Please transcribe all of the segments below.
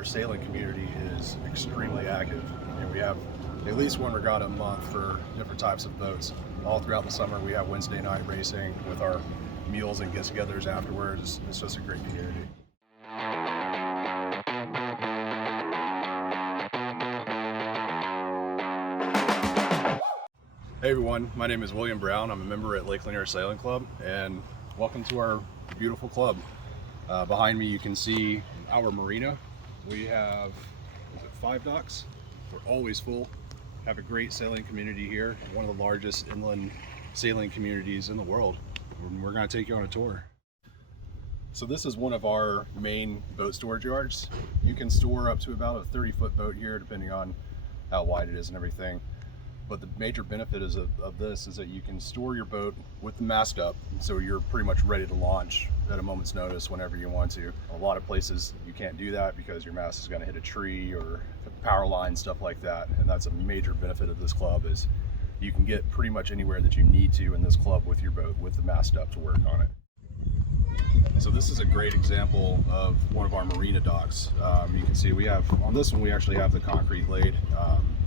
Our sailing community is extremely active, and we have at least one regatta a month for different types of boats. All throughout the summer we have Wednesday night racing with our meals and get-togethers afterwards. It's just a great community. Hey everyone, my name is William Brown. I'm a member at Lake Lanier Sailing Club, and welcome to our beautiful club. Behind me you can see our marina. We have 5 docks. We're always full. Have a great sailing community here, one of the largest inland sailing communities in the world. We're going to take you on a tour. So this is one of our main boat storage yards. You can store up to about a 30-foot boat here, depending on how wide it is and everything. But the major benefit of this is that you can store your boat with the mast up, so you're pretty much ready to launch at a moment's notice whenever you want to. A lot of places you can't do that because your mast is going to hit a tree or power line, stuff like that. And that's a major benefit of this club, is you can get pretty much anywhere that you need to in this club with your boat with the mast up to work on it. So this is a great example of one of our marina docks. You can see we have, on this one we actually have the concrete laid.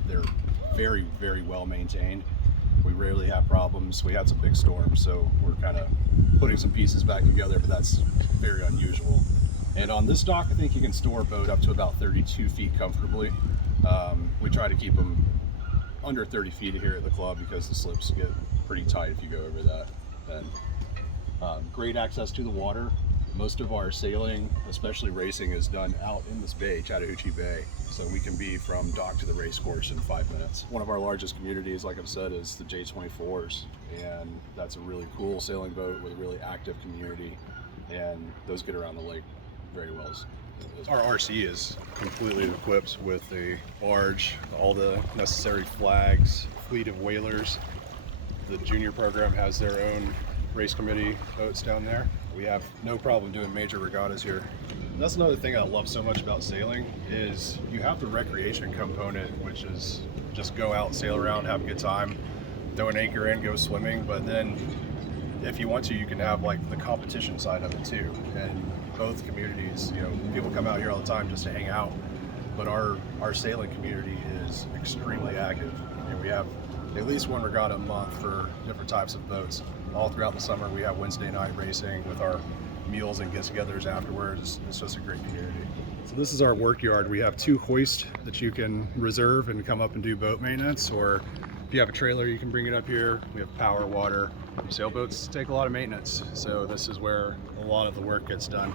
They're very, very well maintained. We rarely have problems. We had some big storms, so we're kind of putting some pieces back together, but that's very unusual. And on this dock, I think you can store a boat up to about 32 feet comfortably. We try to keep them under 30 feet here at the club because the slips get pretty tight if you go over that. And great access to the water. Most of our sailing, especially racing, is done out in this bay, Chattahoochee Bay. So we can be from dock to the race course in 5 minutes. One of our largest communities, like I've said, is the J24s. And that's a really cool sailing boat with a really active community. And those get around the lake very well. Our RC is completely equipped with a barge, all the necessary flags, fleet of whalers. The junior program has their own race committee boats down there. We have no problem doing major regattas here. And that's another thing I love so much about sailing, is you have the recreation component, which is just go out, sail around, have a good time, throw an anchor in, go swimming. But then if you want to, you can have like the competition side of it too. And both communities, you know, people come out here all the time just to hang out, but our sailing community is extremely active, and we have at least one regatta a month for different types of boats. All throughout the summer we have Wednesday night racing with our meals and get-togethers afterwards. It's just a great community. So this is our work yard. We have 2 hoists that you can reserve and come up and do boat maintenance, or if you have a trailer you can bring it up here. We have power, water. Sailboats take a lot of maintenance, so this is where a lot of the work gets done.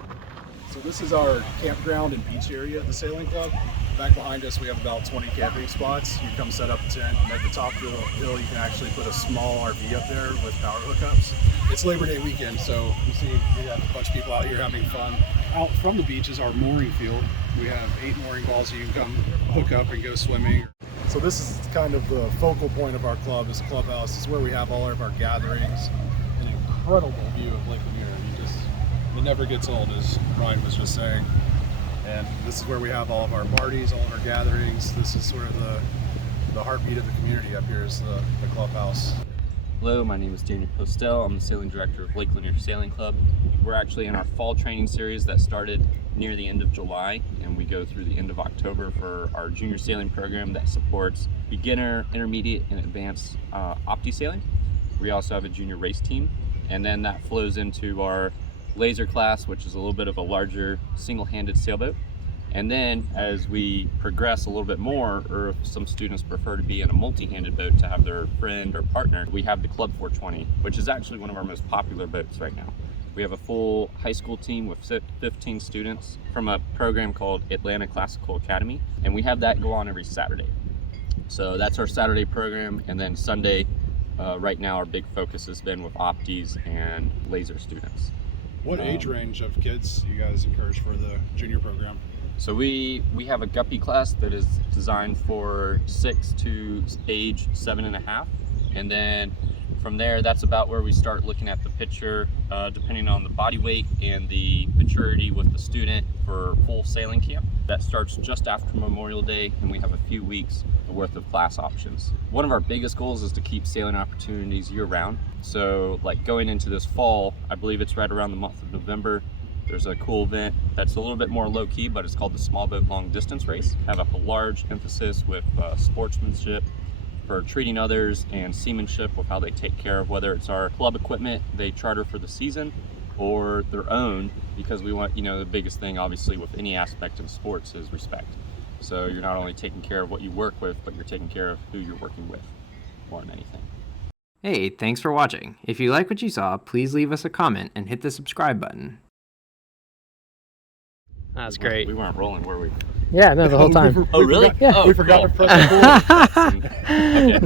So this is our campground and beach area at the Sailing Club. Back behind us we have about 20 camping spots. You come set up a tent, and at the top of the hill you can actually put a small RV up there with power hookups. It's Labor Day weekend, so you see we have a bunch of people out here having fun. Out from the beach is our mooring field. We have 8 mooring balls, so you can come hook up and go swimming. So this is kind of the focal point of our club, is the Clubhouse. This is where we have all of our gatherings. An incredible view of Lake Lanier. It never gets old, as Ryan was just saying. And this is where we have all of our parties, all of our gatherings. This is sort of the heartbeat of the community up here, is the Clubhouse. Hello, my name is Daniel Postell. I'm the Sailing Director of Lake Lanier Sailing Club. We're actually in our fall training series that started near the end of July, and we go through the end of October for our junior sailing program that supports beginner, intermediate, and advanced opti sailing. We also have a junior race team, and then that flows into our laser class, which is a little bit of a larger single-handed sailboat. And then as we progress a little bit more, or if some students prefer to be in a multi-handed boat to have their friend or partner, we have the Club 420, which is actually one of our most popular boats right now. We have a full high school team with 15 students from a program called Atlanta Classical Academy, and we have that go on every Saturday. So that's our Saturday program, and then Sunday, right now our big focus has been with optis and laser students. What age range of kids you guys encourage for the junior program? So we have a guppy class that is designed for 6 to age 7.5, and then from there that's about where we start looking at the picture, depending on the body weight and the maturity with the student for full sailing camp. That starts just after Memorial Day, and we have a few weeks worth of class options. One of our biggest goals is to keep sailing opportunities year round. So like going into this fall, I believe it's right around the month of November, There's a cool event that's a little bit more low-key, but it's called the Small Boat Long Distance Race. Have a large emphasis with sportsmanship for treating others and seamanship with how they take care of, whether it's our club equipment they charter for the season or their own, because we want, the biggest thing obviously with any aspect of sports is respect. So you're not only taking care of what you work with, but you're taking care of who you're working with more than anything. Hey, thanks for watching. If you like what you saw, please leave us a comment and hit the subscribe button. That's great. We weren't rolling, were we? Yeah, no, the whole time. Oh, really? Yeah. Oh, We forgot cool. to press record. Okay.